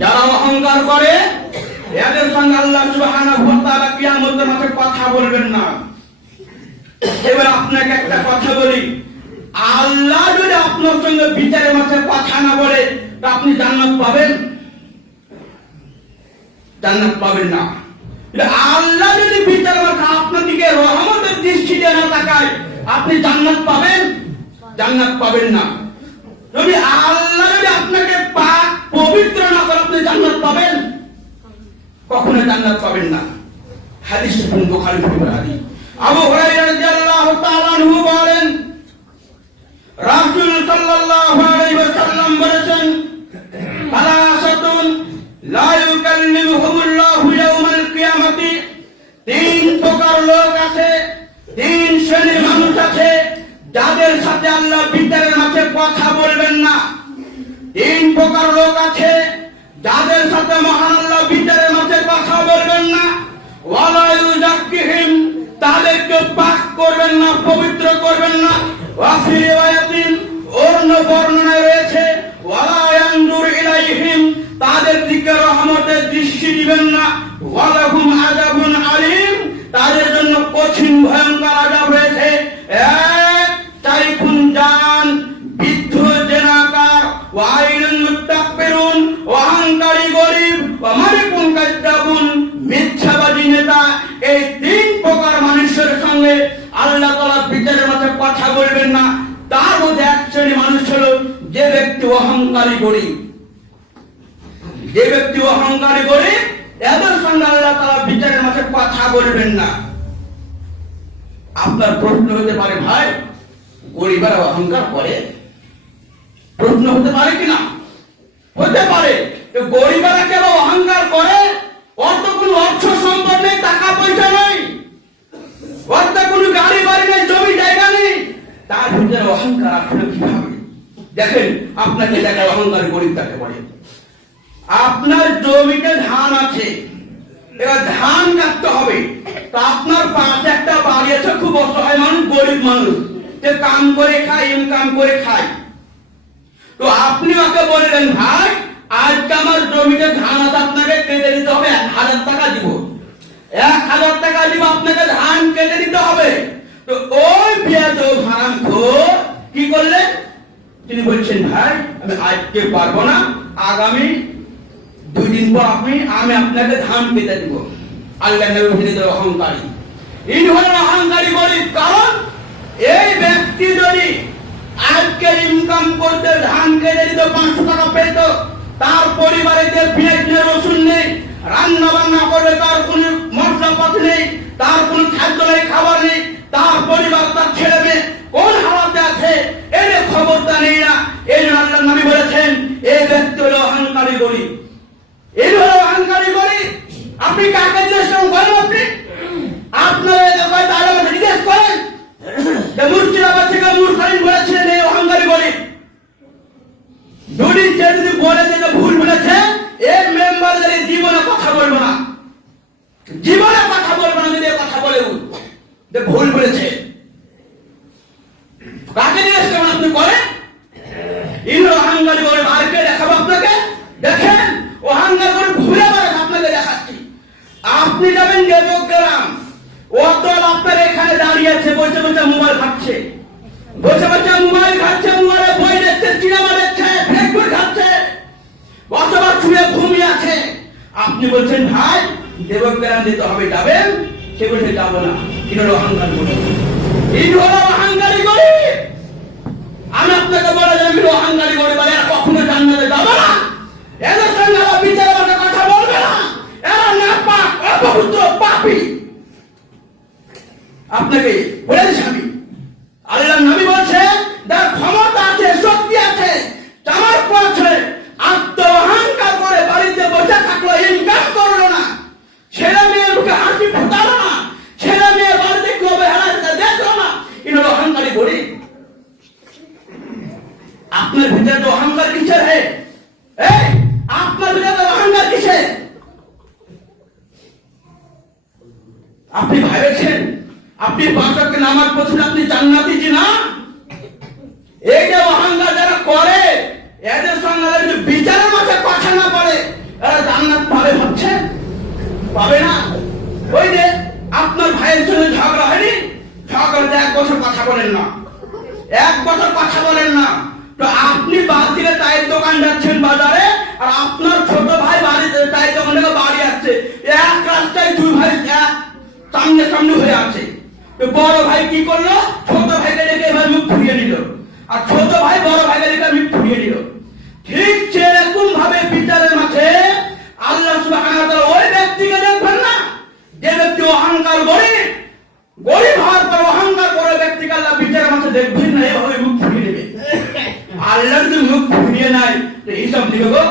যারা অহংকার করে এদের সঙ্গে আল্লাহ সুবহানাহু ওয়া তাআলা কিয়ামতের মাঠে কথা বলবেন না। এবার আপনাকে একটা কথা বলি, আল্লাহ যদি আপনার সঙ্গে বিচারের মাঠে কথা না বলে তা আপনি জান্নাত পাবেন? জান্নাত পাবেন না। আল্লাহ যদি বিচারের মাঠে আপনার দিকে রহমতের দৃষ্টি দিয়ে না তাকায় আপনি জান্নাত পাবেন? জান্নাত পাবেন না। যদি আল্লাহ যদি আপনাকে পাক পবিত্র না করে আপনি জান্নাত পাবেন? কখনো জান্নাত পাবেন না। হাদিস বুখারী শরীফের হাদিস। আবু হুরায়রা রাদিয়াল্লাহু তাআলা আনহু বলেন, রাসূল সাল্লাল্লাহু আলাইহি ওয়াসাল্লাম বলেছেন, সালাসাতুন লা ইউকাল্লিমুহুমুল্লাহু ইয়াওমাল কিয়ামাতি, তিন প্রকার লোক আছে, তিন শ্রেণীর মানুষ আছে যাদের সাথে আল্লাহ বিচারের মাঠে কথা বলবেন না। তিন প্রকার লোক আছে যাদের সাথে মহান আল্লাহ বিচারের মাঠে কথা বলবেন না। ওয়ালা ইউযাক্কিহিম, তাদেরকে পাক করবেন না, পবিত্র করবেন না। ওয়া ফি রিওয়ায়াতিন, অন্য বর্ণনায় রয়েছে ওয়ালা ইয়ানজুর ইলাইহিম, তাদের দিকে রহমতের দৃষ্টি দিবেন না। ওয়ালাহুম আযাবুন আলীম, তাদের জন্য কঠিন ভয়ঙ্কর আযাব রয়েছে। এক, তারিকুন জান, বৃদ্ধ জেনাকার, ওয়াইলুন মুত্তাকবিরুন, অহংকারী গরীব, ওয়া মালিকুন কাজ্জাবুন, মিথ্যাবাদী নেতা। এই তিন প্রকার মানুষের সঙ্গে আল্লাহ তাআলা বিচারের মাঠে কথা বলবেন না। তার মধ্যে এক শ্রেণী মানুষ হলো যে ব্যক্তি অহংকারী গরীব। যে ব্যক্তি অহংকারী গরীব এদের সঙ্গে আল্লাহ তাআলা বিচারের মাঠে কথা বলবেন না। আপনার প্রশ্ন হতে পারে, ভাই গরীবরা অহংকার করে? প্রশ্ন হতে পারে কিনা? হতে পারে। গরীবরা কেন অহংকার করে? ওর তো কোনো অর্থ সম্পদ নেই, টাকা পয়সা নেই, ওর তো কোনো গাড়ি বাড়ি নেই, জমি জায়গা নেই, তার ভিতরে অহংকার আসলে কিভাবে? দেখেন, আপনাকে দেখায় অহংকারী গরীব তাকে বলে। আপনার জমিতে ধান আছে, এবার ধান কাটতে হবে, তো আপনার পাশে একটা বাড়ি আছে, খুব অসহায় মানুষ, গরিব মানুষ, সে কাম করে খায়, ইনকাম করে খায়। তো আপনি ওকে বললেন, ভাই আজকে আমার জমিতে ধান আছে, আপনাকে কেটে দিতে হবে 1000 টাকা দিব, 1000 টাকা দিব, আপনাকে ধান কেটে দিতে হবে। তো ওই বেয়াদব হারামখোর কি করলেন? তিনি বলছেন, ভাই আমি আজকে পারবো না, আগামী 2 দিন পর আমি আপনাকে ধান কেটে দিব। আল্লাহ নবী বলেছেন অহংকারী, ইনি হলেন অহংকারী গরীব। কারণ এই ব্যক্তি যদি আজকে ইনকাম করতে ধান কেটে দিত, 500 টাকা পেত, তার পরিবারে যে পেঁয়াজ রসুন নেই, রান্না বান্না করে তার কোনো মশলাপাতি নেই, তার কোনো খাদ্য নেই, খাবার নেই, তার পরিবার, তার ছেলে মেয়ে কোন হালাতে আছে এর খবরটা নেই না। এই জন্য আল্লাহ নবী বলেছেন এই ব্যক্তি হলো অহংকারী গরীব। এই হলো অহংকারী গরীব। আপনি কাকে জিজ্ঞেস করেন? আপনারা জিজ্ঞেস করেন যে মুর্শিদাবাদ থেকে মুরখালিন বলেছিলেন এই অহংকারী গরীব। যদি সে যদি বলে যে ভুল বলেছে, এই মেম্বারদের জীবনে কথা বলবো না, জীবনে কথা বলবো না। যদি কথা বলে যে ভুল বলেছে, কাকে জিজ্ঞেস করেন? আপনি করেন? ইনি অহংকারী গরীব। আর কে দেখাবো আপনাকে? দেখেন, অহংকার করে ঘুরে বেড়ান, আপনাকে দেখাচ্ছি। আপনি যাবেন দেবগ্রাম, ও দল আপনার এখানে দাঁড়িয়ে আছে, বসে বসে মোবাইল খাচ্ছে, বসে বসে মোবাইল খাচ্ছে, মোবাইলে বই দেখছে, সিনেমা দেখছে, ফেসবুক খাচ্ছে, অথবা শুয়ে ঘুমিয়ে আছে। আপনি বলছেন, ভাই দেবগ্রাম দিতে হবে, যাবেন? সে বলছে যাবো না। ইনি হলো অহংকার গরীব। ইনি হলো অহংকারী গরীব। আমি আপনাকে বলে যাই, অহংকারী গরীব এরা কখনো জান্নাতে যাবে না। এদের সঙ্গে বিচারের মাঠে কথা বলবে না। এরা নাপাক, অপবিত্র, পাপী। আপনাকে বলে দিচ্ছি আমি, আল্লাহ নবী বলছে যার ক্ষমতা আছে, শক্তি আছে, সামর্থ্য আছে, আত্ম অহংকার করে বাড়িতে বসে থাকলো, ইনকাম করলো না, ছেলে মেয়ের মুখে হাসি ফোটালো না, ছেলে মেয়ে বাড়িতে কেউ অবহেলা দেখলো না, ইনি হলো অহংকারী গরীব। আপনার ভিতরে তো অহংকার কিসের? আপনার ভিতরে অহংকার কিসের? আপনি ভেবেছেন আপনি 5 ওয়াক্ত নামাজ পড়ছেন, আপনি জান্নাতি জি না? এই যে অহংকার যারা করে, এদের সঙ্গে বিচারের মাঝে কথা না বলে, দোকান যাচ্ছেন বাজারে, আর আপনার ছোট ভাই বাড়িতে তাই দোকানে বাড়ি আছে, এক রাস্তায় দুই ভাই এক সামনে সামনে হয়ে আছে। তো বড় ভাই কি করলো? ছোট ভাইকে ডেকে এবার মুখ ফুরিয়ে নিল, আর ছোট ভাই বড় ভাইকে ডেকে মুখ ফুরিয়ে নিল। ঠিক সেরকম ভাবে বিচারের মাঠে আল্লাহ সুবহানাহু ওয়া তাআলা ওই ব্যক্তিকে দেখবেন না যে ব্যক্তি অহংকার গরিব হওয়ার পর অহংকার করে ব্যক্তিকে আল্লাহ বিচারের মাঠে দেখবেন না, এভাবে মুখ ফুরিয়ে নেবে। আল্লাহ যদি মুখ ফুরিয়ে নাই তো হিসাব দিবে গো।